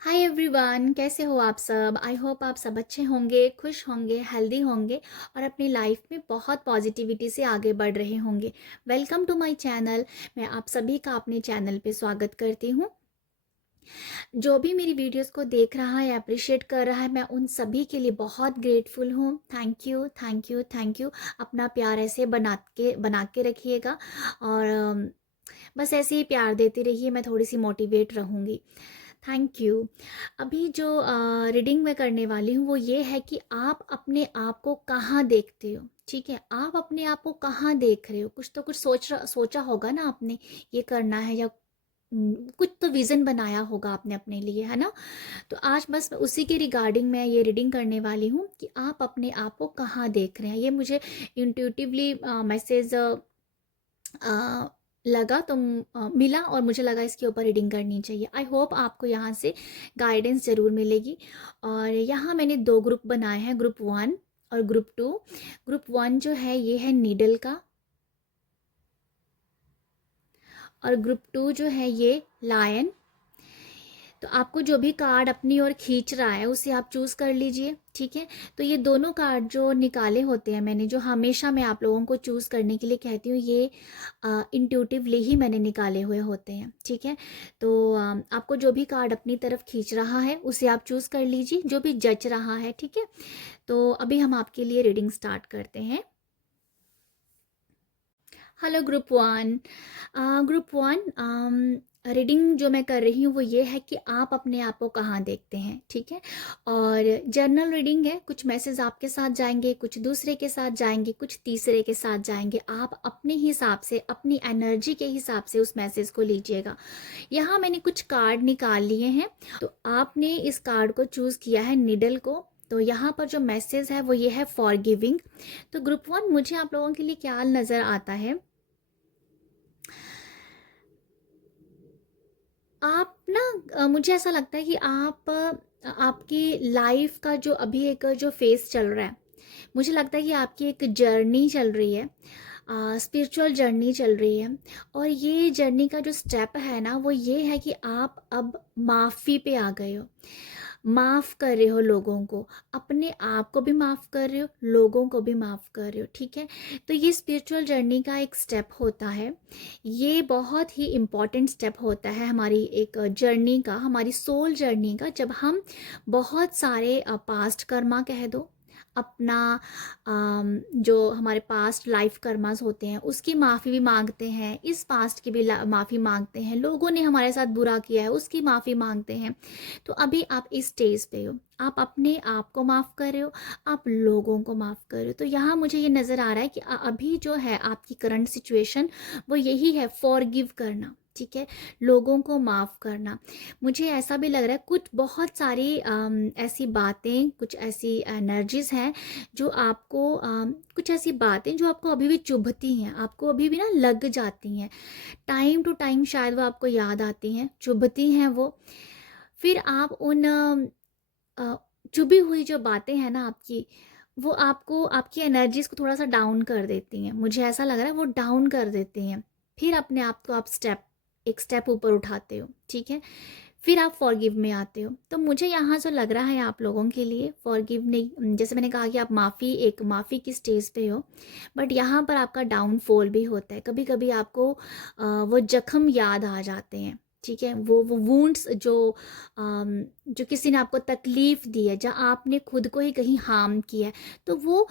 Hi everyone, कैसे हो आप सब। आई होप आप सब अच्छे होंगे, खुश होंगे, हेल्दी होंगे और अपनी लाइफ में बहुत पॉजिटिविटी से आगे बढ़ रहे होंगे। Welcome to my channel. मैं आप सभी का अपने चैनल पे स्वागत करती हूँ। जो भी मेरी वीडियोस को देख रहा है, अप्रिशिएट कर रहा है, मैं उन सभी के लिए बहुत ग्रेटफुल हूँ। Thank you, thank you, thank you. अपना प्यार ऐसे बना के रखिएगा और बस ऐसे ही प्यार देती रहिए। मैं थोड़ी सी मोटिवेट रहूँगी। Thank you. अभी जो रीडिंग मैं करने वाली हूँ वो ये है कि आप अपने आप को कहाँ देखते हो। ठीक है, आप अपने आप को कहाँ देख रहे हो। कुछ तो कुछ सोचा होगा ना आपने, ये करना है या कुछ तो विज़न बनाया होगा आपने अपने लिए, है ना। तो आज बस उसी के रिगार्डिंग मैं ये रीडिंग करने वाली हूँ कि आप अपने आप को कहाँ देख रहे हैं। ये मुझे इंट्यूटिवली मैसेज लगा तो मिला और मुझे लगा इसके ऊपर रीडिंग करनी चाहिए। आई होप आपको यहाँ से गाइडेंस ज़रूर मिलेगी। और यहाँ मैंने दो ग्रुप बनाए हैं, ग्रुप 1 और ग्रुप 2। ग्रुप 1 जो है ये है नीडल का और ग्रुप 2 जो है ये लायन। तो आपको जो भी कार्ड अपनी ओर खींच रहा है उसे आप चूज़ कर लीजिए। ठीक है, तो ये दोनों कार्ड जो निकाले होते हैं मैंने, जो हमेशा मैं आप लोगों को चूज़ करने के लिए कहती हूँ, ये इंट्यूटिवली ही मैंने निकाले हुए होते हैं। ठीक है, तो आपको जो भी कार्ड अपनी तरफ खींच रहा है उसे आप चूज़ कर लीजिए, जो भी जच रहा है। ठीक है, तो अभी हम आपके लिए रीडिंग स्टार्ट करते हैं। Hello group 1। ग्रुप 1 रीडिंग जो मैं कर रही हूँ वो ये है कि आप अपने आप को कहाँ देखते हैं। ठीक है, और जर्नल रीडिंग है। कुछ मैसेज आपके साथ जाएंगे, कुछ दूसरे के साथ जाएंगे, कुछ तीसरे के साथ जाएंगे। आप अपने हिसाब से, अपनी एनर्जी के हिसाब से उस मैसेज को लीजिएगा। यहाँ मैंने कुछ कार्ड निकाल लिए हैं, तो आपने इस कार्ड को चूज़ किया है निडल को। तो यहाँ पर जो मैसेज है वो ये है फॉर गिविंग। तो ग्रुप 1 मुझे आप लोगों के लिए क्या नज़र आता है, आप ना मुझे ऐसा लगता है कि आप आपकी लाइफ का जो अभी एक जो फेस चल रहा है, मुझे लगता है कि आपकी एक जर्नी चल रही है, स्पिरिचुअल जर्नी चल रही है। और ये जर्नी का जो स्टेप है ना वो ये है कि आप अब माफ़ी पे आ गए हो। माफ़ कर रहे हो लोगों को, अपने आप को भी माफ़ कर रहे हो, लोगों को भी माफ़ कर रहे हो। ठीक है, तो ये स्पिरिचुअल जर्नी का एक स्टेप होता है। ये बहुत ही इम्पॉर्टेंट स्टेप होता है हमारी एक जर्नी का, हमारी सोल जर्नी का, जब हम बहुत सारे पास्ट कर्मा कह दो, अपना जो हमारे पास्ट लाइफ कर्मास होते हैं उसकी माफ़ी भी मांगते हैं, इस पास्ट की भी माफ़ी मांगते हैं, लोगों ने हमारे साथ बुरा किया है उसकी माफ़ी मांगते हैं। तो अभी आप इस स्टेज पे हो, आप अपने आप को माफ़ कर रहे हो, आप लोगों को माफ़ कर रहे हो। तो यहाँ मुझे ये नज़र आ रहा है कि अभी जो है आपकी करंट सिचुएशन वो यही है, फॉरगिव करना। ठीक है, लोगों को माफ़ करना। मुझे ऐसा भी लग रहा है कुछ बहुत सारी ऐसी बातें, कुछ ऐसी एनर्जीज हैं जो आपको कुछ ऐसी बातें जो आपको अभी भी चुभती हैं, आपको अभी भी ना लग जाती हैं। टाइम टू टाइम शायद वो आपको याद आती हैं, चुभती हैं वो। फिर आप उन अ, चुभी हुई जो बातें हैं ना आपकी, वो आपको आपकी एनर्जीज को थोड़ा सा डाउन कर देती हैं। मुझे ऐसा लग रहा है वो डाउन कर देती हैं। फिर अपने आप को आप एक स्टेप ऊपर उठाते हो। ठीक है, फिर आप फॉरगिव में आते हो। तो मुझे यहाँ जो लग रहा है आप लोगों के लिए, फॉरगिव नहीं, जैसे मैंने कहा कि आप माफ़ी की स्टेज पे हो, बट यहाँ पर आपका डाउनफॉल भी होता है। कभी कभी आपको वो जख्म याद आ जाते हैं। ठीक है, वो वुंड्स जो किसी ने आपको तकलीफ़ दी है, जहाँ आपने खुद को ही कहीं हार्म किया है, तो वो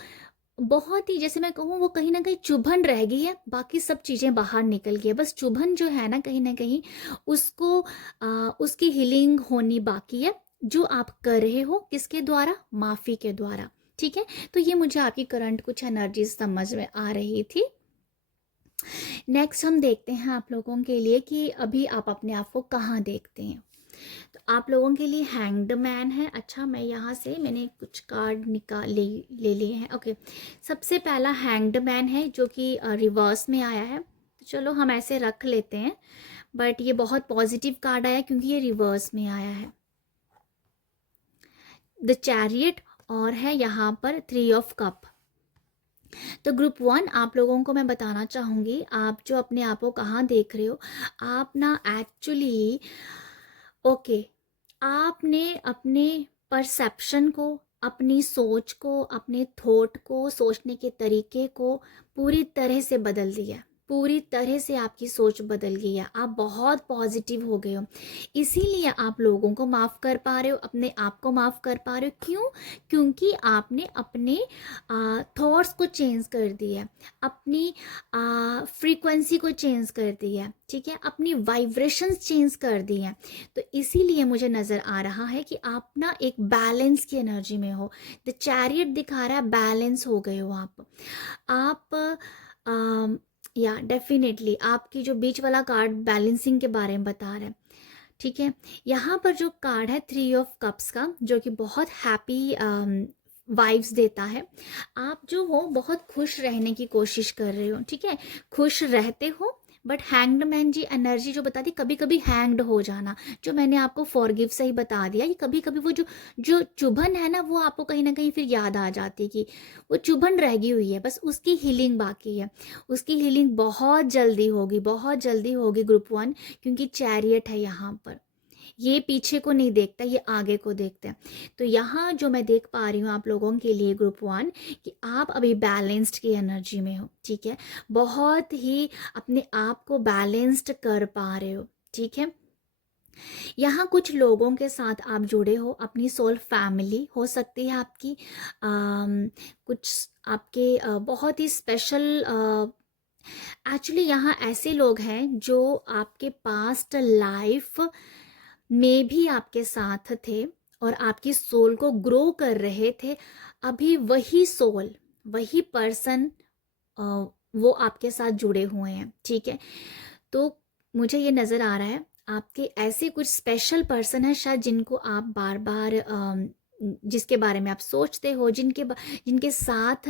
बहुत ही, जैसे मैं कहूँ, वो कहीं ना कहीं चुभन रह गई है, बाकी सब चीज़ें बाहर निकल गई है। बस चुभन जो है ना कहीं उसको उसकी हीलिंग होनी बाकी है, जो आप कर रहे हो किसके द्वारा, माफ़ी के द्वारा। ठीक है, तो ये मुझे आपकी करंट कुछ एनर्जी समझ में आ रही थी। नेक्स्ट हम देखते हैं आप लोगों के लिए कि अभी आप अपने आप को कहाँ देखते हैं। तो आप लोगों के लिए हैंग्ड मैन है। अच्छा, मैं यहाँ से मैंने कुछ कार्ड ले लिए हैं। ओके, सबसे पहला हैंग्ड मैन है जो कि रिवर्स में आया है। तो चलो हम ऐसे रख लेते हैं, बट ये बहुत पॉजिटिव कार्ड आया क्योंकि ये रिवर्स में आया है। द चैरियट, और है यहाँ पर 3 ऑफ कप। तो ग्रुप 1 आप लोगों को मैं बताना चाहूँगी, आप जो अपने आप को कहाँ देख रहे हो, आप ना एक्चुअली ओके आपने अपने परसेप्शन को, अपनी सोच को, अपने थॉट को, सोचने के तरीके को पूरी तरह से बदल दिया। पूरी तरह से आपकी सोच बदल गई है। आप बहुत पॉजिटिव हो गए हो, इसीलिए आप लोगों को माफ़ कर पा रहे हो, अपने आप को माफ़ कर पा रहे हो। क्यों? क्योंकि आपने अपने थॉट्स को चेंज कर दिया, अपनी फ्रीक्वेंसी को चेंज कर दिया, ठीक है, अपनी वाइब्रेशंस चेंज कर दी हैं। तो इसीलिए मुझे नज़र आ रहा है कि आप ना एक बैलेंस की एनर्जी में हो। द चैरियट दिखा रहा है, बैलेंस हो गए हो आप या डेफिनेटली आपकी जो बीच वाला कार्ड बैलेंसिंग के बारे में बता रहा है, ठीक है। यहाँ पर जो कार्ड है 3 ऑफ कप्स का, जो कि बहुत हैप्पी वाइब्स देता है। आप जो हो बहुत खुश रहने की कोशिश कर रहे हो, ठीक है, खुश रहते हो। बट हैंग्ड मैन जी एनर्जी जो बताती, कभी कभी हैंग्ड हो जाना, जो मैंने आपको फॉरगिव से ही बता दिया कि कभी कभी वो जो जो चुभन है ना, वो आपको कहीं ना कहीं फिर याद आ जाती है कि वो चुभन रह गई हुई है, बस उसकी हीलिंग बाकी है। उसकी हीलिंग बहुत जल्दी होगी, बहुत जल्दी होगी ग्रुप 1, क्योंकि चैरियट है यहाँ पर। ये पीछे को नहीं देखता, ये आगे को देखता है। तो यहाँ जो मैं देख पा रही हूँ आप लोगों के लिए ग्रुप 1, कि आप अभी बैलेंस्ड की एनर्जी में हो, ठीक है, बहुत ही अपने आप को बैलेंस्ड कर पा रहे हो, ठीक है। यहाँ कुछ लोगों के साथ आप जुड़े हो, अपनी सोल फैमिली हो सकती है आपकी, कुछ आपके बहुत ही स्पेशल, एक्चुअली यहाँ ऐसे लोग हैं जो आपके पास्ट लाइफ में भी आपके साथ थे और आपकी सोल को ग्रो कर रहे थे। अभी वही सोल, वही पर्सन वो आपके साथ जुड़े हुए हैं, ठीक है। तो मुझे ये नज़र आ रहा है आपके ऐसे कुछ स्पेशल पर्सन है शायद, जिनको आप बार बार जिसके बारे में आप सोचते हो, जिनके साथ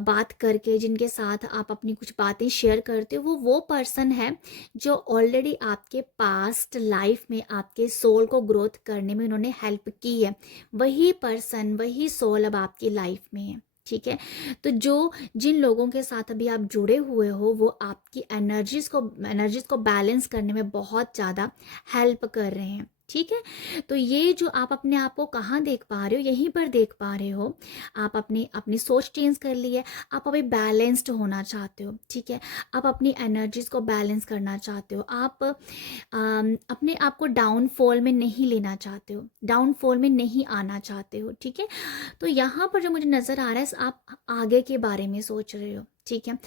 बात करके, जिनके साथ आप अपनी कुछ बातें शेयर करते हो, वो पर्सन है जो ऑलरेडी आपके पास्ट लाइफ में आपके सोल को ग्रोथ करने में उन्होंने हेल्प की है। वही पर्सन, वही सोल अब आपकी लाइफ में है, ठीक है। तो जिन लोगों के साथ अभी आप जुड़े हुए हो, वो आपकी एनर्जीज को बैलेंस करने में बहुत ज़्यादा हेल्प कर रहे हैं, ठीक है। तो ये जो आप अपने आप को कहाँ देख पा रहे हो, यहीं पर देख पा रहे हो। आप अपनी अपनी सोच चेंज कर ली है, आप अभी बैलेंस्ड होना चाहते हो, ठीक है। आप अपनी एनर्जीज को बैलेंस करना चाहते हो। आप अपने आप को डाउनफॉल में नहीं लेना चाहते हो, डाउनफॉल में नहीं आना चाहते हो, ठीक है। तो यहाँ पर जो मुझे नज़र आ रहा है, आप आगे के बारे में सोच रहे हो, ठीक है।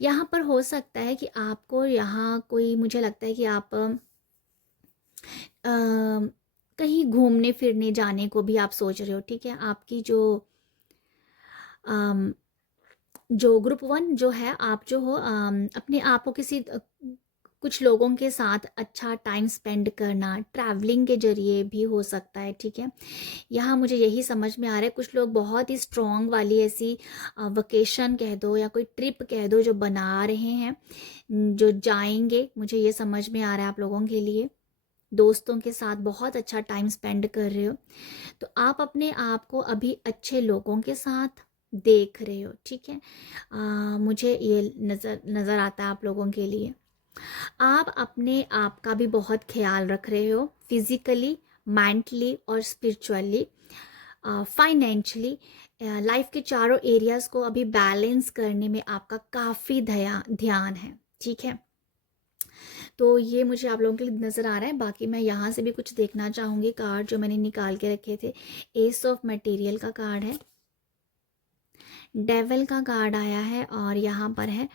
यहाँ पर हो सकता है कि आपको यहाँ कोई, मुझे लगता है कि आप कहीं घूमने फिरने जाने को भी आप सोच रहे हो, ठीक है। आपकी अम, जो ग्रुप 1 जो है, आप जो हो अपने आप को किसी कुछ लोगों के साथ अच्छा टाइम स्पेंड करना, ट्रैवलिंग के जरिए भी हो सकता है, ठीक है। यहाँ मुझे यही समझ में आ रहा है, कुछ लोग बहुत ही स्ट्रॉन्ग वाली ऐसी वकेशन कह दो या कोई ट्रिप कह दो जो बना रहे हैं, जो जाएंगे, मुझे ये समझ में आ रहा है आप लोगों के लिए। दोस्तों के साथ बहुत अच्छा टाइम स्पेंड कर रहे हो, तो आप अपने आप को अभी अच्छे लोगों के साथ देख रहे हो, ठीक है। मुझे ये नज़र आता है आप लोगों के लिए। आप अपने आप का भी बहुत ख्याल रख रहे हो, फिजिकली, मेंटली और स्पिरिचुअली, फाइनेंशियली। लाइफ के चारों एरियाज को अभी बैलेंस करने में आपका काफ़ी ध्यान है, ठीक है। तो ये मुझे आप लोगों के लिए नज़र आ रहा है। बाकी मैं यहाँ से भी कुछ देखना चाहूँगी, कार्ड जो मैंने निकाल के रखे थे। एस ऑफ मटेरियल का कार्ड है, डेविल का कार्ड आया है, और यहाँ पर है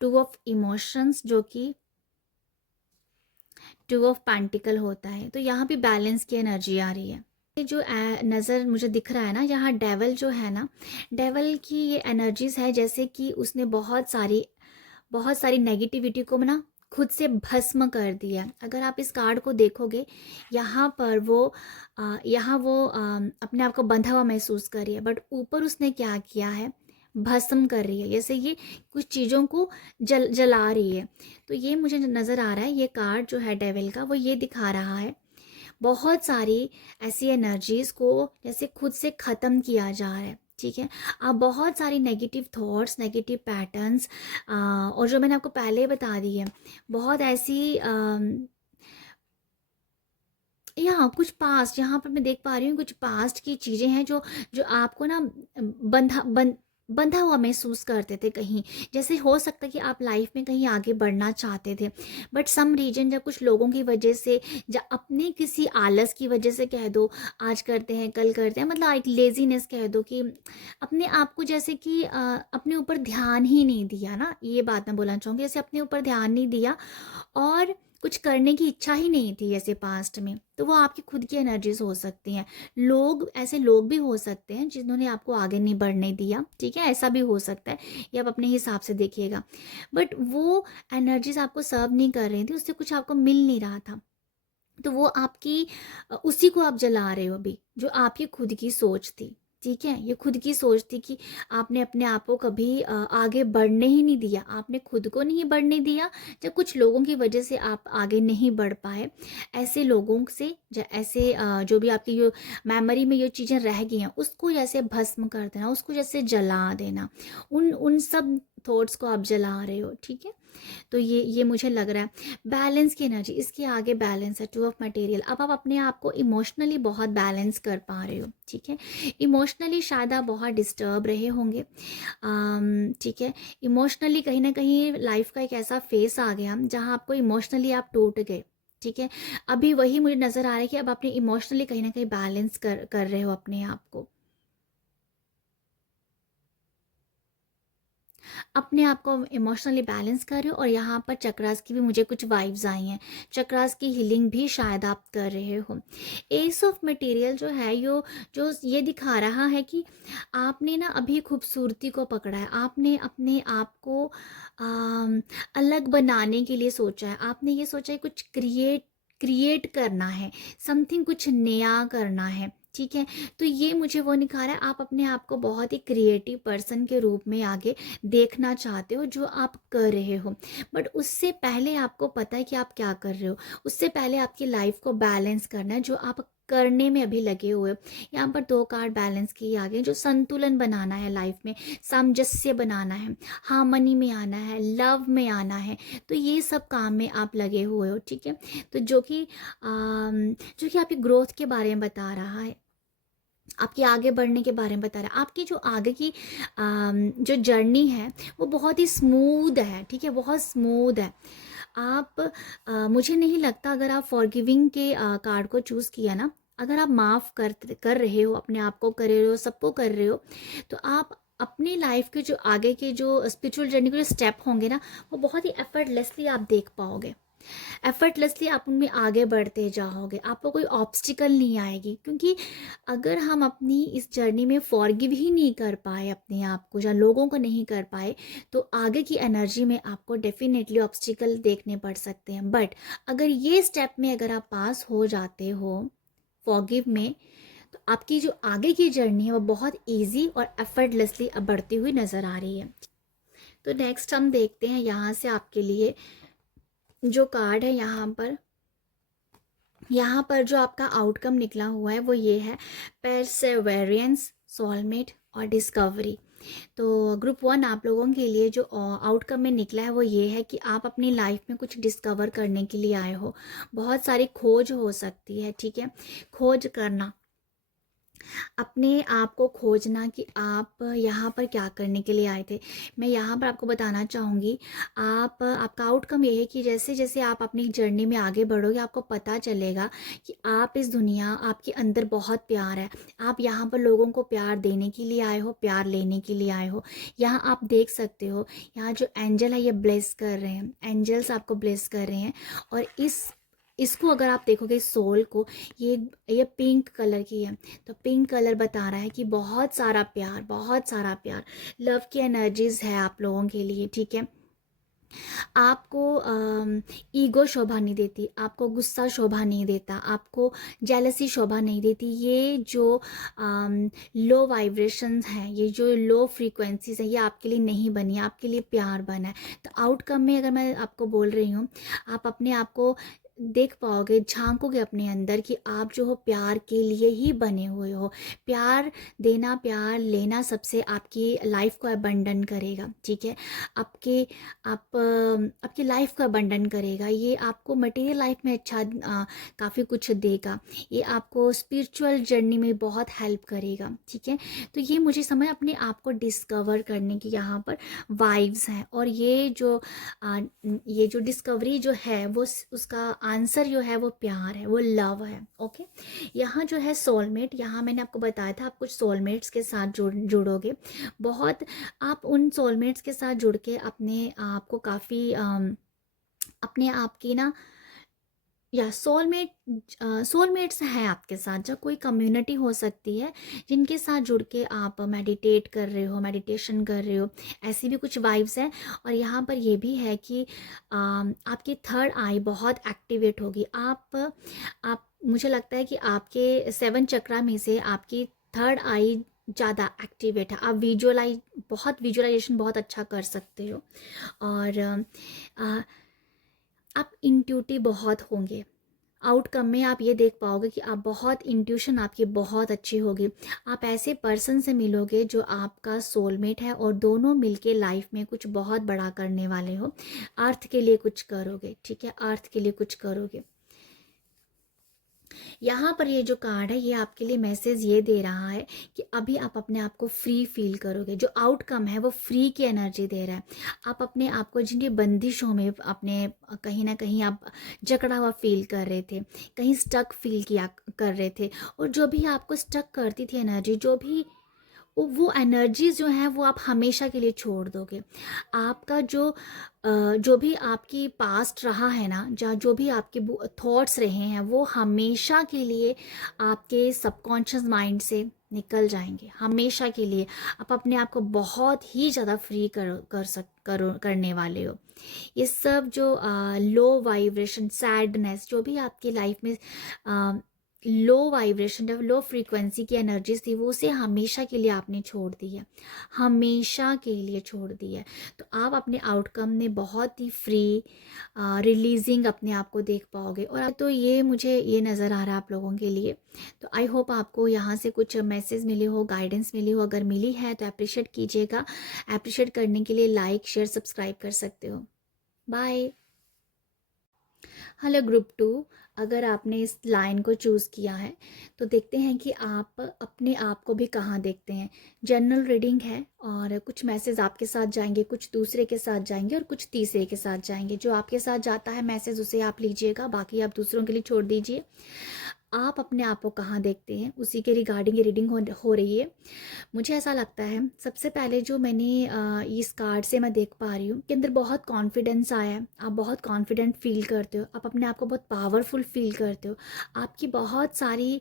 2 ऑफ इमोशंस, जो कि 2 ऑफ पेंटिकल होता है। तो यहाँ भी बैलेंस की एनर्जी आ रही है। ये जो नज़र मुझे दिख रहा है ना, यहाँ डेविल जो है ना, डेविल की ये एनर्जीज है जैसे कि उसने बहुत सारी नेगेटिविटी को ना खुद से भस्म कर दिया। अगर आप इस कार्ड को देखोगे, यहाँ पर यहाँ वो अपने आप को बंधा हुआ महसूस कर रही है, बट ऊपर उसने क्या किया है, भस्म कर रही है, जैसे ये कुछ चीज़ों को जला रही है। तो ये मुझे नज़र आ रहा है, ये कार्ड जो है डेविल का, वो ये दिखा रहा है बहुत सारी ऐसी एनर्जीज को जैसे खुद से ख़त्म किया जा रहा है, ठीक है। आप बहुत सारी नेगेटिव थॉट्स, नेगेटिव पैटर्न्स, और जो मैंने आपको पहले बता दी है, बहुत ऐसी यहाँ कुछ पास्ट, यहाँ पर मैं देख पा रही हूँ कुछ पास्ट की चीज़ें हैं जो जो आपको ना बंधा हुआ महसूस करते थे कहीं। जैसे हो सकता है कि आप लाइफ में कहीं आगे बढ़ना चाहते थे, बट सम रीजन या कुछ लोगों की वजह से, या अपने किसी आलस की वजह से कह दो, आज करते हैं कल करते हैं, मतलब एक लेजीनेस कह दो, कि अपने आप को जैसे कि अपने ऊपर ध्यान ही नहीं दिया ना, ये बात मैं बोलना चाहूँगी, जैसे अपने ऊपर ध्यान नहीं दिया और कुछ करने की इच्छा ही नहीं थी ऐसे पास्ट में। तो वो आपकी खुद की एनर्जीज हो सकती हैं। लोग, ऐसे लोग भी हो सकते हैं जिन्होंने आपको आगे नहीं बढ़ने दिया, ठीक है, ऐसा भी हो सकता है, ये आप अपने हिसाब से देखिएगा। बट वो एनर्जीज आपको सर्व नहीं कर रही थी, उससे कुछ आपको मिल नहीं रहा था, तो वो आपकी उसी को आप जला रहे हो अभी, जो आपकी खुद की सोच थी। ठीक है, ये खुद की सोच थी कि आपने अपने आप को कभी आगे बढ़ने ही नहीं दिया, आपने खुद को नहीं बढ़ने दिया। जब कुछ लोगों की वजह से आप आगे नहीं बढ़ पाए, ऐसे लोगों से, या ऐसे जो भी आपकी जो मेमोरी में ये चीज़ें रह गई हैं, उसको जैसे भस्म कर देना, उसको जैसे जला देना, उन उन सब थॉट्स को आप जला रहे हो। ठीक है, तो ये मुझे लग रहा है बैलेंस की एनर्जी, इसके आगे बैलेंस है, टू ऑफ मटेरियल। अब आप अपने आप को इमोशनली बहुत बैलेंस कर पा रहे हो। ठीक है, इमोशनली शायद आप बहुत डिस्टर्ब रहे होंगे। ठीक है, इमोशनली कहीं ना कहीं लाइफ का एक ऐसा फेस आ गया जहाँ आपको इमोशनली आप टूट गए। ठीक है, अभी वही मुझे नज़र आ रहा है कि अब अपने इमोशनली कहीं ना कहीं बैलेंस कर रहे हो अपने आप को, अपने आप को इमोशनली बैलेंस कर रहे हो। और यहाँ पर चक्रास की भी मुझे कुछ वाइब्स आई हैं, चक्रास की हीलिंग भी शायद आप कर रहे हो। एस ऑफ मटेरियल जो है, जो ये दिखा रहा है कि आपने ना अभी खूबसूरती को पकड़ा है, आपने अपने आप को अलग बनाने के लिए सोचा है, आपने ये सोचा है कुछ क्रिएट करना है, समथिंग कुछ नया करना है। ठीक है, तो ये मुझे वो दिखा रहा है, आप अपने आप को बहुत ही क्रिएटिव पर्सन के रूप में आगे देखना चाहते हो, जो आप कर रहे हो। बट उससे पहले आपको पता है कि आप क्या कर रहे हो, उससे पहले आपकी लाइफ को बैलेंस करना है, जो आप करने में अभी लगे हुए हो। यहाँ पर दो कार्ड बैलेंस की आ गए, जो संतुलन बनाना है लाइफ में, सामंजस्य बनाना है, हार्मनी में आना है, लव में आना है। तो ये सब काम में आप लगे हुए हो। ठीक है, तो जो कि आपकी ग्रोथ के बारे में बता रहा है, आपके आगे बढ़ने के बारे में बता रहा है। आपकी जो आगे की जो जर्नी है वो बहुत ही स्मूथ है। ठीक है, बहुत स्मूथ है। आप मुझे नहीं लगता, अगर आप फॉरगिविंग के कार्ड को चूज़ किया ना, अगर आप माफ़ कर रहे हो, अपने आप को कर रहे हो, सबको कर रहे हो, तो आप अपनी लाइफ के जो आगे के जो स्पिरिचुअल जर्नी के जो स्टेप होंगे ना, वो बहुत ही एफर्टलेसली आप देख पाओगे, एफर्टलेसली आप उनमें आगे बढ़ते जाओगे, आपको कोई ऑब्स्टिकल नहीं आएगी। क्योंकि अगर हम अपनी इस जर्नी में फॉरगिव ही नहीं कर पाए अपने आप को, या लोगों को नहीं कर पाए, तो आगे की एनर्जी में आपको डेफिनेटली ऑब्स्टिकल देखने पड़ सकते हैं। बट अगर ये स्टेप में अगर आप पास हो जाते हो फॉरगिव में, तो आपकी जो आगे की जर्नी है वो बहुत ईजी और एफर्टलेसली बढ़ती हुई नज़र आ रही है। तो नेक्स्ट हम देखते हैं यहाँ से आपके लिए जो कार्ड है। यहाँ पर जो आपका आउटकम निकला हुआ है वो ये है, परसेवरेंस, सोलमेट और डिस्कवरी। तो ग्रुप 1 आप लोगों के लिए जो आउटकम में निकला है वो ये है कि आप अपनी लाइफ में कुछ डिस्कवर करने के लिए आए हो। बहुत सारी खोज हो सकती है। ठीक है, खोज करना, अपने आप को खोजना कि आप यहाँ पर क्या करने के लिए आए थे। मैं यहाँ पर आपको बताना चाहूँगी, आपका आउटकम ये है कि जैसे जैसे आप अपनी जर्नी में आगे बढ़ोगे, आपको पता चलेगा कि आप इस दुनिया, आपके अंदर बहुत प्यार है। आप यहाँ पर लोगों को प्यार देने के लिए आए हो, प्यार लेने के लिए आए हो। यहाँ आप देख सकते हो, यहाँ जो एंजल है ये ब्लेस कर रहे हैं, एंजल्स आपको ब्लेस कर रहे हैं। और इसको अगर आप देखोगे, सोल को, ये पिंक कलर की है, तो पिंक कलर बता रहा है कि बहुत सारा प्यार, बहुत सारा प्यार, लव की एनर्जीज है आप लोगों के लिए। ठीक है, आपको ईगो शोभा नहीं देती, आपको गुस्सा शोभा नहीं देता, आपको जेलसी शोभा नहीं देती। ये जो लो वाइब्रेशंस हैं, ये जो लो फ्रीक्वेंसीज हैं, ये आपके लिए नहीं बनी, आपके लिए प्यार बना है। तो आउटकम में अगर मैं आपको बोल रही हूँ, आप अपने आप को देख पाओगे, झांकोगे अपने अंदर कि आप जो हो प्यार के लिए ही बने हुए हो। प्यार देना, प्यार लेना सबसे आपकी लाइफ को अबंडन करेगा, ठीक है। आपके आपकी लाइफ को अबंडन करेगा। ये आपको मटेरियल लाइफ में अच्छा काफ़ी कुछ देगा। ये आपको स्पिरिचुअल जर्नी में बहुत हेल्प करेगा, ठीक है। तो ये मुझे समझ अपने आप को डिस्कवर करने की यहाँ पर वाइब्स हैं। और ये जो डिस्कवरी जो है वो उसका आंसर जो है वो प्यार है, वो लव है। ओके, यहाँ जो है सोलमेट, यहाँ मैंने आपको बताया था आप कुछ सोलमेट्स के साथ जुड़ोगे। बहुत आप उन सोलमेट्स के साथ जुड़ के अपने आप को काफ़ी अपने आप की ना, या सोलमेट्स हैं आपके साथ, जो कोई कम्युनिटी हो सकती है जिनके साथ जुड़ के आप मेडिटेट कर रहे हो, मेडिटेशन कर रहे हो, ऐसी भी कुछ वाइब्स हैं। और यहाँ पर ये भी है कि आपकी थर्ड आई बहुत एक्टिवेट होगी। आप मुझे लगता है कि आपके 7 चक्रा में से आपकी थर्ड आई ज़्यादा एक्टिवेट है। आप विजुअलाइजेशन बहुत अच्छा कर सकते हो। और आप इंट्यूटिव बहुत होंगे। आउटकम में आप ये देख पाओगे कि आप बहुत इंट्यूशन आपकी बहुत अच्छी होगी। आप ऐसे पर्सन से मिलोगे जो आपका सोलमेट है और दोनों मिलके लाइफ में कुछ बहुत बड़ा करने वाले हो। अर्थ के लिए कुछ करोगे, ठीक है, अर्थ के लिए कुछ करोगे। यहाँ पर ये जो कार्ड है ये आपके लिए मैसेज ये दे रहा है कि अभी आप अपने आप को फ्री फील करोगे। जो आउटकम है वो फ्री की एनर्जी दे रहा है। आप अपने आप को जिनकी बंदिशों में अपने कहीं ना कहीं आप जकड़ा हुआ फील कर रहे थे, कहीं स्टक फील किया कर रहे थे, और जो भी आपको स्टक करती थी एनर्जी, जो भी वो एनर्जीज जो हैं वो आप हमेशा के लिए छोड़ दोगे। आपका जो भी आपकी पास्ट रहा है ना, जो भी आपके थॉट्स रहे हैं वो हमेशा के लिए आपके सबकॉन्शियस माइंड से निकल जाएंगे, हमेशा के लिए। आप अपने आप को बहुत ही ज़्यादा फ्री करने वाले हो। ये सब जो लो वाइब्रेशन, सैडनेस, जो भी आपकी लाइफ में लो वाइब्रेशन, लो फ्रीक्वेंसी की एनर्जीज थी, वो उसे हमेशा के लिए आपने छोड़ दी है, हमेशा के लिए छोड़ दी है। तो आप अपने आउटकम में बहुत ही फ्री रिलीजिंग अपने आप को देख पाओगे। और तो ये मुझे ये नज़र आ रहा है आप लोगों के लिए। तो आई होप आपको यहाँ से कुछ मैसेज मिले हो, गाइडेंस मिली हो। अगर मिली है तो अप्रिशिएट कीजिएगा। अप्रिशिएट करने के लिए लाइक, शेयर, सब्सक्राइब कर सकते हो। बाय। हेलो ग्रुप 2, अगर आपने इस लाइन को चूज़ किया है तो देखते हैं कि आप अपने आप को भी कहाँ देखते हैं। जनरल रीडिंग है और कुछ मैसेज आपके साथ जाएंगे, कुछ दूसरे के साथ जाएंगे और कुछ तीसरे के साथ जाएंगे। जो आपके साथ जाता है मैसेज उसे आप लीजिएगा, बाकी आप दूसरों के लिए छोड़ दीजिए। आप अपने आप को कहाँ देखते हैं उसी के रिगार्डिंग ये रीडिंग हो रही है। मुझे ऐसा लगता है सबसे पहले जो मैंने इस कार्ड से मैं देख पा रही हूँ के अंदर बहुत कॉन्फिडेंस आया है। आप बहुत कॉन्फिडेंट फील करते हो, आप अपने आप को बहुत पावरफुल फील करते हो। आपकी बहुत सारी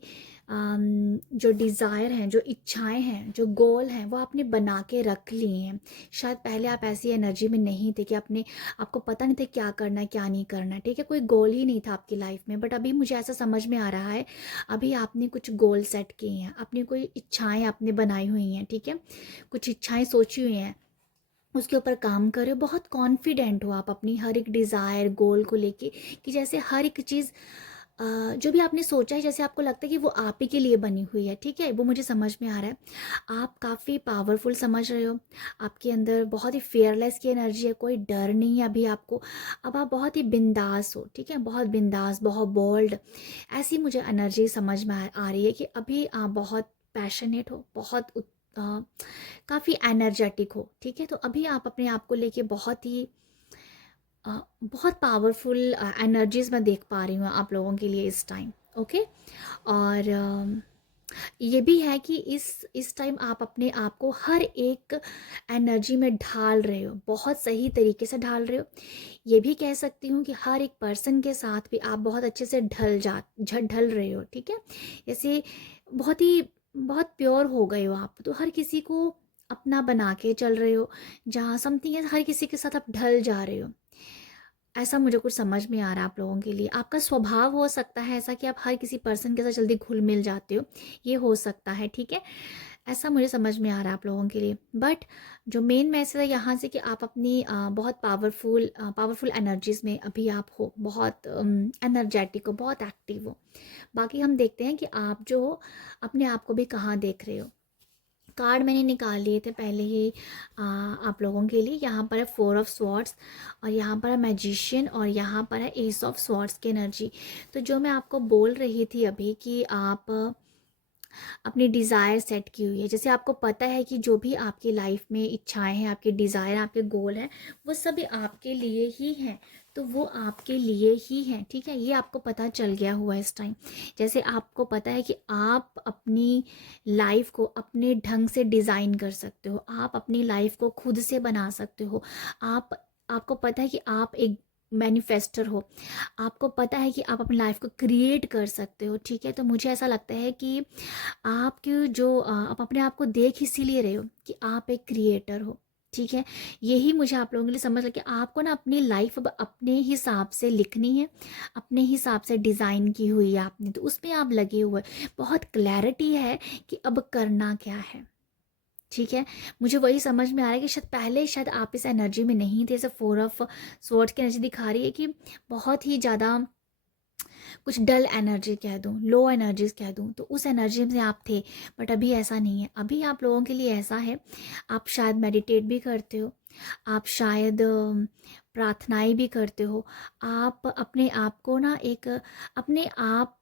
जो डिज़ायर हैं, जो इच्छाएं हैं, जो गोल हैं, वो आपने बना के रख लिए हैं। शायद पहले आप ऐसी एनर्जी में नहीं थे कि आपको पता नहीं था क्या करना है क्या नहीं करना है, ठीक है, कोई गोल ही नहीं था आपकी लाइफ में। बट अभी मुझे ऐसा समझ में आ रहा है अभी आपने कुछ गोल सेट किए हैं, अपनी कोई इच्छाएं आपने बनाई हुई हैं, ठीक है, कुछ इच्छाएं सोची हुई हैं, उसके ऊपर काम करो। बहुत कॉन्फिडेंट हो आप अपनी हर एक डिज़ायर, गोल को लेके, कि जैसे हर एक चीज़ जो भी आपने सोचा है, जैसे आपको लगता है कि वो आप ही के लिए बनी हुई है, ठीक है, वो मुझे समझ में आ रहा है। आप काफ़ी पावरफुल समझ रहे हो, आपके अंदर बहुत ही फेयरलेस की एनर्जी है, कोई डर नहीं है अभी आपको। अब आप बहुत ही बिंदास हो, ठीक है, बहुत बिंदास, बहुत बोल्ड, ऐसी मुझे एनर्जी समझ में आ रही है कि अभी आप बहुत पैशनेट हो, बहुत काफ़ी एनर्जेटिक हो, ठीक है। तो अभी आप अपने आप को लेके बहुत पावरफुल एनर्जीज मैं देख पा रही हूँ आप लोगों के लिए इस टाइम। ओके, और ये भी है कि इस टाइम आप अपने आप को हर एक एनर्जी में ढाल रहे हो, बहुत सही तरीके से ढाल रहे हो। ये भी कह सकती हूँ कि हर एक पर्सन के साथ भी आप बहुत अच्छे से ढल रहे हो, ठीक है। जैसे बहुत प्योर हो गए हो आप, तो हर किसी को अपना बना के चल रहे हो। जहाँ समथिंग है, हर किसी के साथ आप ढल जा रहे हो, ऐसा मुझे कुछ समझ में आ रहा है आप लोगों के लिए। आपका स्वभाव हो सकता है ऐसा कि आप हर किसी पर्सन के साथ जल्दी घुल मिल जाते हो, ये हो सकता है, ठीक है। ऐसा मुझे समझ में आ रहा है आप लोगों के लिए। बट जो मेन मैसेज है यहाँ से कि आप अपनी बहुत पावरफुल एनर्जीज में अभी आप हो, बहुत एनर्जेटिक हो, बहुत एक्टिव हो। बाकी हम देखते हैं कि आप जो हो अपने आप को भी कहाँ देख रहे हो। कार्ड मैंने निकाल लिए थे पहले ही आप लोगों के लिए। यहाँ पर है 4 ऑफ स्वॉर्ड्स, और यहाँ पर है मैजिशियन, और यहाँ पर है एस ऑफ स्वॉर्ड्स की एनर्जी। तो जो मैं आपको बोल रही थी अभी कि आप अपनी डिज़ायर सेट की हुई है, जैसे आपको पता है कि जो भी आपकी लाइफ में इच्छाएं हैं, आपके डिज़ायर, आपके गोल हैं, वो सभी आपके लिए ही हैं। तो वो आपके लिए ही हैं, ठीक है, ये आपको पता चल गया हुआ है इस टाइम। जैसे आपको पता है कि आप अपनी लाइफ को अपने ढंग से डिज़ाइन कर सकते हो, आप अपनी लाइफ को खुद से बना सकते हो। आप आपको पता है कि आप एक मैनिफेस्टर हो, आपको पता है कि आप अपनी लाइफ को क्रिएट कर सकते हो, ठीक है। तो मुझे ऐसा लगता है कि आपके जो आप अपने आप को देख इसीलिए रहे हो कि आप एक क्रिएटर हो, ठीक है। यही मुझे आप लोगों के लिए समझ लग कि आपको ना अपनी लाइफ अब अपने हिसाब से लिखनी है, अपने हिसाब से डिज़ाइन की हुई है आपने, तो उसमें आप लगे हुए, बहुत क्लैरिटी है कि अब करना क्या है, ठीक है। मुझे वही समझ में आ रहा है कि शायद आप इस एनर्जी में नहीं थे। जैसे 4 ऑफ स्वॉर्ड्स की एनर्जी दिखा रही है कि बहुत ही ज़्यादा कुछ डल एनर्जी कह दूँ, लो एनर्जीज कह दूँ, तो उस एनर्जी में आप थे। बट अभी ऐसा नहीं है, अभी आप लोगों के लिए ऐसा है, आप शायद मेडिटेट भी करते हो, आप शायद प्रार्थनाएं भी करते हो, आप अपने आप को ना एक अपने आप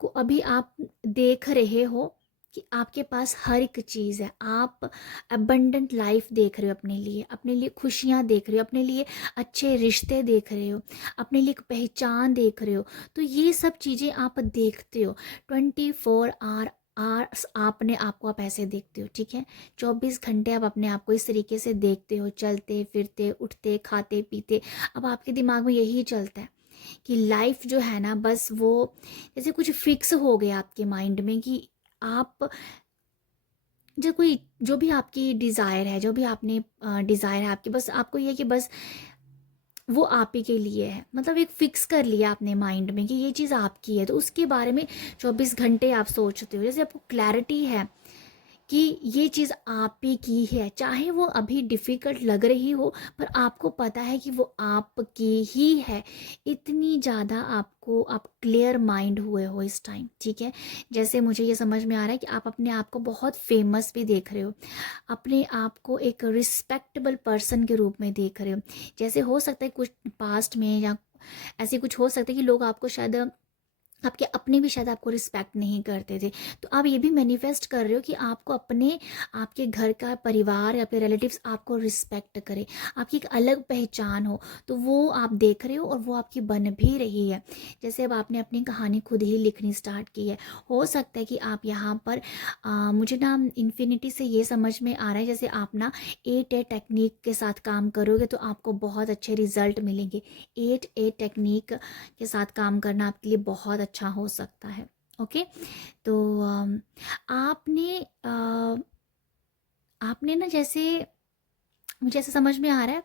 को अभी आप देख रहे हो कि आपके पास हर एक चीज़ है, आप अबंडेंट लाइफ देख रहे हो अपने लिए खुशियाँ देख रहे हो, अपने लिए अच्छे रिश्ते देख रहे हो, अपने लिए एक पहचान देख रहे हो। तो ये सब चीज़ें आप देखते हो 24 आवर्स आपने आपको आप ऐसे देखते हो, ठीक है। 24 घंटे आप अपने आप को इस तरीके से देखते हो, चलते फिरते, उठते, खाते पीते। अब आपके दिमाग में यही चलता है कि लाइफ जो है ना, बस वो जैसे कुछ फिक्स हो गया आपके माइंड में कि आप जो भी आपकी डिज़ायर है, जो भी आपने डिज़ायर है आपकी, बस आपको ये है कि बस वो आप ही के लिए है। मतलब एक फिक्स कर लिया आपने माइंड में कि ये चीज़ आपकी है, तो उसके बारे में 24 घंटे आप सोचते हो। जैसे आपको क्लैरिटी है कि ये चीज़ आप ही की है, चाहे वो अभी डिफ़िकल्ट लग रही हो, पर आपको पता है कि वो आपकी ही है। इतनी ज़्यादा आप क्लियर माइंड हुए हो इस टाइम, ठीक है। जैसे मुझे ये समझ में आ रहा है कि आप अपने आप को बहुत फेमस भी देख रहे हो, अपने आप को एक रिस्पेक्टेबल पर्सन के रूप में देख रहे हो। जैसे हो सकता है कुछ पास्ट में या ऐसे कुछ हो सकता है कि लोग आपको शायद आपके अपने भी शायद आपको रिस्पेक्ट नहीं करते थे, तो आप ये भी मैनिफेस्ट कर रहे हो कि आपको अपने आपके घर का परिवार या फिर रिलेटिव्स आपको रिस्पेक्ट करे, आपकी एक अलग पहचान हो। तो वो आप देख रहे हो और वो आपकी बन भी रही है। जैसे अब आपने अपनी कहानी खुद ही लिखनी स्टार्ट की है, हो सकता है कि आप यहाँ पर मुझे ना इन्फिनिटी से ये समझ में आ रहा है, जैसे आप ना 8A टेक्निक के साथ काम करोगे तो आपको बहुत अच्छे रिजल्ट मिलेंगे। 8A टेक्निक के साथ काम करना आपके लिए बहुत अच्छा हो सकता है, ओके। तो आपने आपने ना, जैसे मुझे ऐसा समझ में आ रहा है,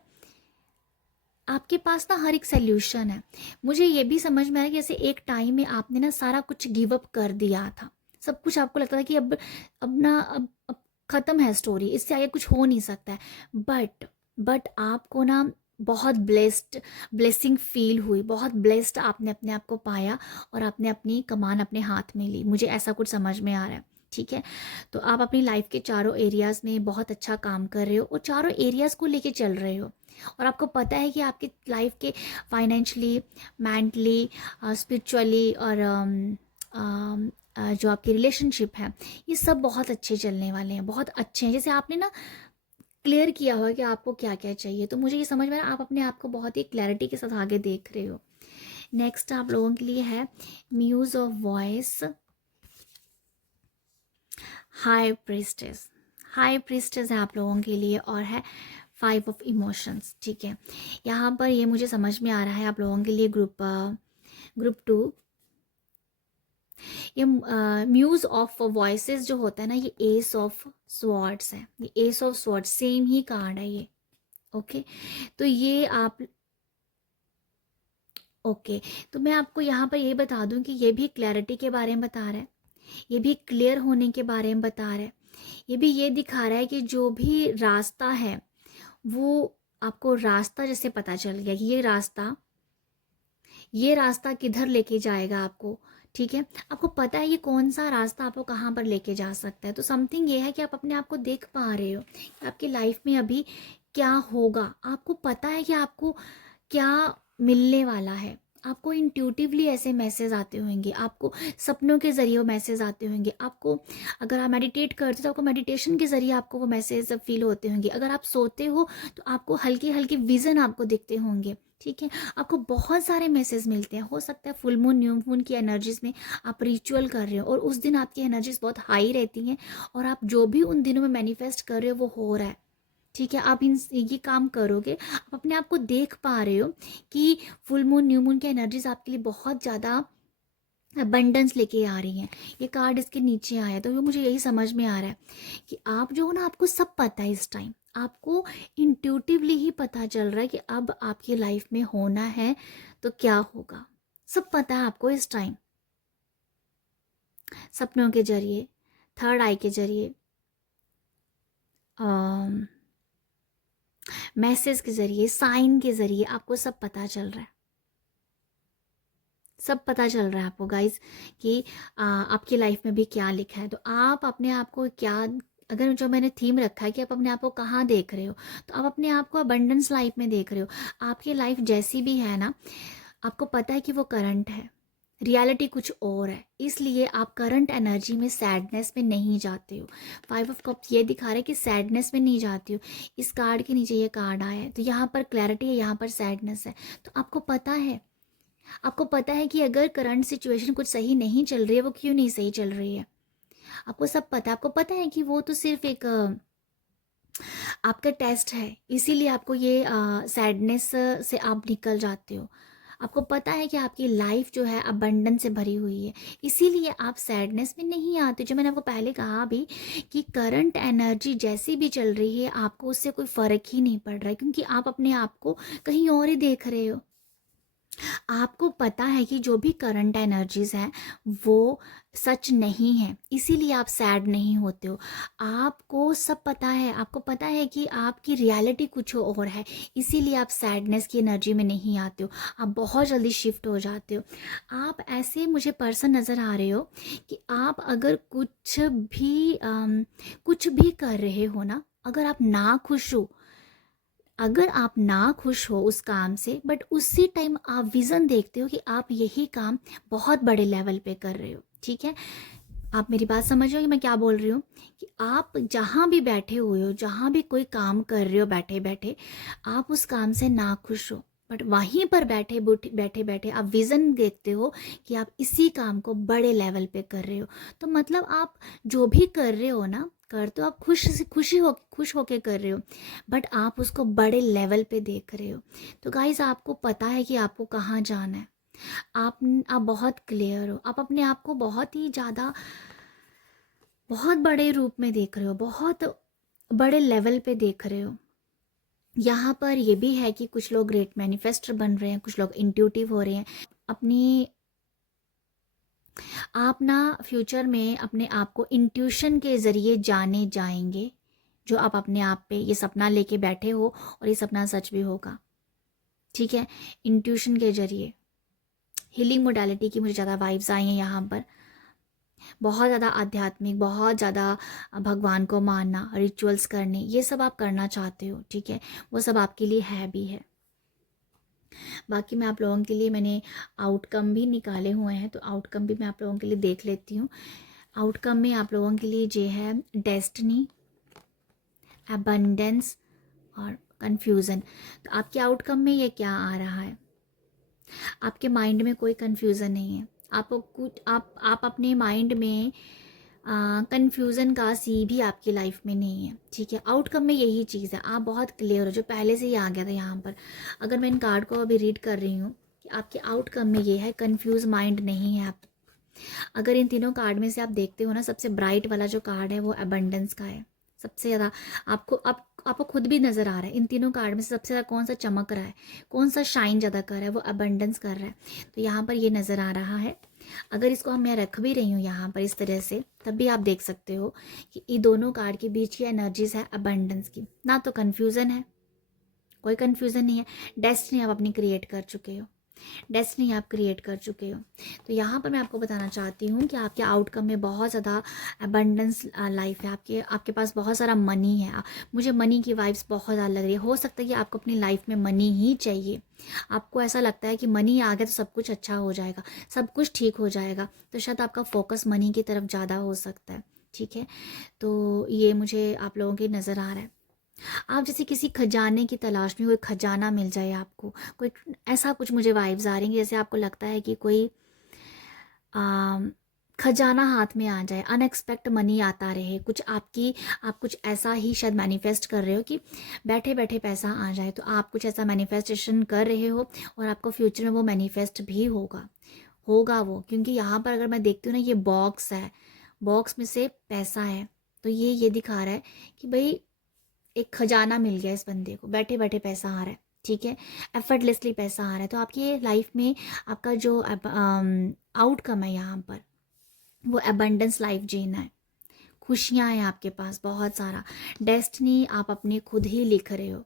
आपके पास ना हर एक सोल्यूशन है। मुझे ये भी समझ में आ रहा है कि जैसे एक टाइम में आपने ना सारा कुछ गिव अप कर दिया था, सब कुछ आपको लगता था कि अब ख़त्म है स्टोरी, इससे आगे कुछ हो नहीं सकता है। बट आपको ना बहुत ब्लेसिंग फील हुई, बहुत ब्लेस्ड आपने अपने आप को पाया, और आपने अपनी कमान अपने हाथ में ली। मुझे ऐसा कुछ समझ में आ रहा है, ठीक है। तो आप अपनी लाइफ के चारों एरियाज़ में बहुत अच्छा काम कर रहे हो और चारों एरियाज़ को लेके चल रहे हो, और आपको पता है कि आपकी लाइफ के फाइनेंशली, मेंटली, स्पिरिचुअली और जो आपके रिलेशनशिप है, ये सब बहुत अच्छे चलने वाले हैं, बहुत अच्छे हैं। जैसे आपने ना क्लियर किया हुआ कि आपको क्या क्या चाहिए, तो मुझे ये समझ में आ रहा है आप अपने आप को बहुत ही क्लैरिटी के साथ आगे देख रहे हो। नेक्स्ट आप लोगों के लिए है muse of voice, high priestess. High priestess है आप लोगों के लिए, और है 5 ऑफ इमोशंस, ठीक है। यहाँ पर ये मुझे समझ में आ रहा है आप लोगों के लिए ग्रुप 2। ये म्यूज ऑफ वॉइसेस जो होता है ना, ये एस ऑफ स्वॉर्ड्स है, ये S of swords same he card है ये, ओके। तो ये आप ओके तो मैं आपको यहाँ पर ये बता दूं कि ये भी क्लैरिटी के बारे में बता रहा है, ये भी क्लियर होने के बारे में बता रहा है। ये भी ये दिखा रहा है कि जो भी रास्ता है वो आपको रास्ता जैसे पता चल गया कि ये रास्ता किधर लेके जाएगा आपको, ठीक है। आपको पता है ये कौन सा रास्ता आपको कहाँ पर लेके जा सकता है। तो समथिंग ये है कि आप अपने आप को देख पा रहे हो कि आपकी लाइफ में अभी क्या होगा। आपको पता है कि आपको क्या मिलने वाला है। आपको इंट्यूटिवली ऐसे मैसेज आते होंगे, आपको सपनों के ज़रिए वो मैसेज आते होंगे, आपको अगर आप मेडिटेट करते हो तो आपको मेडिटेशन के ज़रिए आपको वो मैसेज फील होते होंगे, अगर आप सोते हो तो आपको हल्के हल्के विज़न आपको दिखते होंगे, ठीक है। आपको बहुत सारे मैसेज मिलते हैं। हो सकता है फुल मून न्यू मून की एनर्जीज में आप रिचुअल कर रहे हो और उस दिन आपकी एनर्जीज बहुत हाई रहती हैं और आप जो भी उन दिनों में मैनिफेस्ट कर रहे हो वो हो रहा है, ठीक है। आप ये काम करोगे, आप अपने आप को देख पा रहे हो कि फुल मून न्यू मून की एनर्जीज आपके लिए बहुत ज़्यादा अबंडेंस लेके आ रही हैं। ये कार्ड इसके नीचे आया तो मुझे यही समझ में आ रहा है कि आप जो हो ना, आपको सब पता है। इस टाइम आपको इंट्यूटिवली ही पता चल रहा है कि अब आपकी लाइफ में होना है तो क्या होगा, सब पता है आपको इस टाइम। सपनों के जरिए, थर्ड आई के जरिए, मैसेज के जरिए, साइन के जरिए आपको सब पता चल रहा है। सब पता चल रहा है आपको गाइस कि आपकी लाइफ में भी क्या लिखा है। तो आप अपने आप को क्या, अगर जो मैंने थीम रखा है कि आप अपने आप को कहाँ देख रहे हो, तो आप अपने आप को अबंडेंस लाइफ में देख रहे हो। आपकी लाइफ जैसी भी है ना, आपको पता है कि वो करंट है, रियलिटी कुछ और है, इसलिए आप करंट एनर्जी में सैडनेस में नहीं जाते हो। 5 ऑफ कप्स ये दिखा रहा है कि सैडनेस में नहीं जाती हो। इस कार्ड के नीचे ये कार्ड आया है तो यहाँ पर क्लैरिटी है, यहाँ पर सैडनेस है। तो आपको पता है कि अगर करंट सिचुएशन कुछ सही नहीं चल रही है, वो क्यों नहीं सही चल रही है, आपको सब पता है। आपको पता है कि वो तो सिर्फ एक आपका टेस्ट है, इसीलिए आपको ये सैडनेस से आप निकल जाते हो। आपको पता है कि आपकी लाइफ जो है अबंडेंस से भरी हुई है, इसीलिए आप सैडनेस में नहीं आते। जो मैंने आपको पहले कहा भी कि करंट एनर्जी जैसी भी चल रही है आपको उससे कोई फ़र्क ही नहीं पड़ रहा है, क्योंकि आप अपने आप को कहीं और ही देख रहे हो। आपको पता है कि जो भी करंट एनर्जीज हैं वो सच नहीं है, इसीलिए आप सैड नहीं होते हो। आपको सब पता है, आपको पता है कि आपकी रियलिटी कुछ और है, इसीलिए आप सैडनेस की एनर्जी में नहीं आते हो। आप बहुत जल्दी शिफ्ट हो जाते हो। आप ऐसे मुझे पर्सन नज़र आ रहे हो कि आप अगर कुछ भी कर रहे हो ना, अगर आप ना खुश हो उस काम से, बट उसी टाइम आप विज़न देखते हो कि आप यही काम बहुत बड़े लेवल पे कर रहे हो, ठीक है। आप मेरी बात समझ रहे हो कि मैं क्या बोल रही हूँ, कि आप जहाँ भी बैठे हुए हो, जहाँ भी कोई काम कर रहे हो बैठे बैठे, आप उस काम से ना खुश हो, बट वहीं पर बैठे बैठे बैठे आप विज़न देखते हो कि आप इसी काम को बड़े लेवल पे कर रहे हो। तो मतलब आप जो भी कर रहे हो ना, कर तो आप खुश होके कर रहे हो, बट आप उसको बड़े लेवल पे देख रहे हो। तो गाइस आपको पता है कि आपको कहाँ जाना है। आप बहुत क्लियर हो, आप अपने आप को बहुत ही ज़्यादा बहुत बड़े रूप में देख रहे हो, बहुत बड़े लेवल पे देख रहे हो। यहाँ पर ये भी है कि कुछ लोग ग्रेट मैनिफेस्टर बन रहे हैं, कुछ लोग इंट्यूटिव हो रहे हैं। आप ना फ्यूचर में अपने आप को इंट्यूशन के ज़रिए जाने जाएंगे, जो आप अपने आप पे ये सपना लेके बैठे हो और ये सपना सच भी होगा, ठीक है। इंट्यूशन के जरिए हीलिंग मोडालिटी की मुझे ज़्यादा वाइब्स आई हैं यहाँ पर। बहुत ज़्यादा आध्यात्मिक, बहुत ज़्यादा भगवान को मानना, रिचुअल्स करने, ये सब आप करना चाहते हो, ठीक है। वो सब आपके लिए है भी है। बाकी मैं आप लोगों के लिए मैंने आउटकम भी निकाले हुए हैं, तो आउटकम भी मैं आप लोगों के लिए देख लेती हूँ। आउटकम में आप लोगों के लिए जो है डेस्टिनी, अबंडेंस और कन्फ्यूज़न। तो आपके आउटकम में ये क्या आ रहा है, आपके माइंड में कोई कन्फ्यूज़न नहीं है। आपको कुछ आप अपने माइंड में कन्फ्यूज़न का सी भी आपकी लाइफ में नहीं है, ठीक है। आउटकम में यही चीज़ है, आप बहुत क्लियर हो, जो पहले से ही आ गया था यहाँ पर। अगर मैं इन कार्ड को अभी रीड कर रही हूँ कि आपके आउटकम में ये है, कन्फ्यूज़ माइंड नहीं है आप। अगर इन तीनों कार्ड में से आप देखते हो ना, सबसे ब्राइट वाला जो कार्ड है वो अबंडेंस का है। सबसे ज़्यादा आपको खुद भी नज़र आ रहा है इन तीनों कार्ड में से सबसे ज़्यादा कौन सा चमक रहा है, कौन सा शाइन ज़्यादा कर रहा है, वो अबंडेंस कर रहा है। तो यहाँ पर ये नज़र आ रहा है। अगर इसको मैं रख भी रही हूँ यहाँ पर इस तरह से, तब भी आप देख सकते हो कि ये दोनों कार्ड के बीच की एनर्जीज है अबंडेंस की। ना तो कन्फ्यूज़न है, कोई कन्फ्यूज़न नहीं है, डेस्टिनी आप अपनी क्रिएट कर चुके हो, डेस्टिनी आप क्रिएट कर चुके हो। तो यहाँ पर मैं आपको बताना चाहती हूँ कि आपके आउटकम में बहुत ज़्यादा अबंडेंस लाइफ है, आपके आपके पास बहुत सारा मनी है। मुझे मनी की वाइब्स बहुत ज़्यादा लग रही है। हो सकता है कि आपको अपनी लाइफ में मनी ही चाहिए, आपको ऐसा लगता है कि मनी आ गया तो सब कुछ अच्छा हो जाएगा, सब कुछ ठीक हो जाएगा, तो शायद आपका फोकस मनी की तरफ ज़्यादा हो सकता है। ठीक है, तो ये मुझे आप लोगों की नज़र आ रहा है। आप जैसे किसी खजाने की तलाश में, कोई खजाना मिल जाए आपको, कोई ऐसा कुछ मुझे वाइब्स आ रही हैं, जैसे आपको लगता है कि कोई खजाना हाथ में आ जाए, अनएक्सपेक्ट मनी आता रहे, कुछ आप कुछ ऐसा ही शायद मैनिफेस्ट कर रहे हो कि बैठे बैठे पैसा आ जाए। तो आप कुछ ऐसा मैनिफेस्टेशन कर रहे हो और आपको फ्यूचर में वो मैनिफेस्ट भी होगा वो, क्योंकि यहाँ पर अगर मैं देखती हूँ ना, ये बॉक्स है, बॉक्स में से पैसा है, तो ये दिखा रहा है कि भाई एक खजाना मिल गया इस बंदे को, बैठे बैठे पैसा आ रहा है। ठीक है, एफर्टलेसली पैसा आ रहा है। तो आपकी लाइफ में आपका जो आउटकम है यहाँ पर, वो एबंडेंस लाइफ जीना है, खुशियाँ हैं आपके पास बहुत सारा। डेस्टिनी आप अपनी खुद ही लिख रहे हो,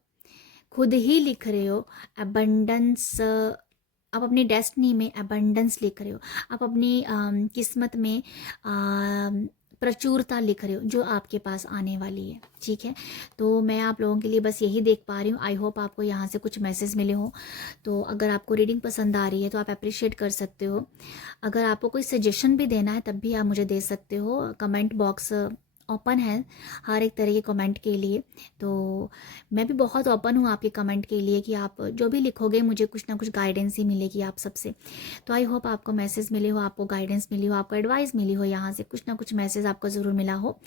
खुद ही लिख रहे हो। एबंडेंस आप अपनी डेस्टिनी में एबंडेंस लिख रहे हो, आप अपनी किस्मत में प्रचुरता लिख रहे हो जो आपके पास आने वाली है। ठीक है, तो मैं आप लोगों के लिए बस यही देख पा रही हूँ। आई होप आपको यहाँ से कुछ मैसेज मिले हो। तो अगर आपको रीडिंग पसंद आ रही है तो आप अप्रिशिएट कर सकते हो। अगर आपको कोई सजेशन भी देना है तब भी आप मुझे दे सकते हो। कमेंट बॉक्स ओपन है हर एक तरह के कमेंट के लिए, तो मैं भी बहुत ओपन हूँ आपके कमेंट के लिए कि आप जो भी लिखोगे मुझे कुछ ना कुछ गाइडेंस ही मिलेगी आप सबसे। तो आई होप आपको मैसेज मिले हो, आपको गाइडेंस मिली हो, आपको एडवाइस मिली हो, यहाँ से कुछ ना कुछ मैसेज आपको ज़रूर मिला हो।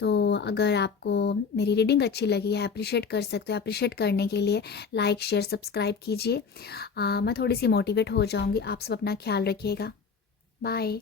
तो अगर आपको मेरी रीडिंग अच्छी लगी है, अप्रिशिएट कर सकते हो। अप्रिशिएट करने के लिए लाइक शेयर सब्सक्राइब कीजिए। मैं थोड़ी सी मोटिवेट हो जाऊँगी। आप सब अपना ख्याल रखिएगा। बाय।